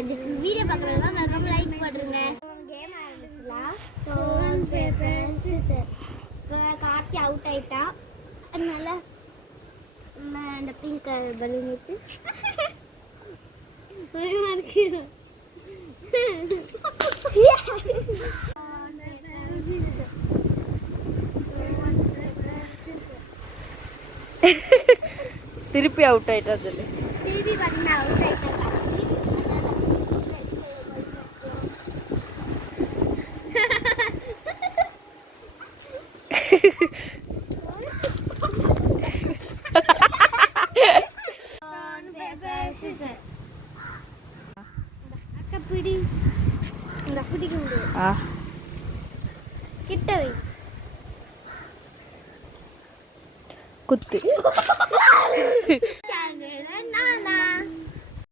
Video பார்க்குறதுனா மறக்காம like பண்ணுங்க. Game ஆரம்பிச்சலாம். Stone paper scissor. இப்போ கார்த்தி அவுட் ஆயிட்டா. அதனால அந்த பிங்க் கலர் பலூன் எடுத்து திருப்பி அவுட் ஆயிட்டா சொல்லு. திருப்பி பார்த்தா அவுட் ஆயிட்டா. பிடி இந்த பிடிக்க முடியும். கிட்ட வை குத்து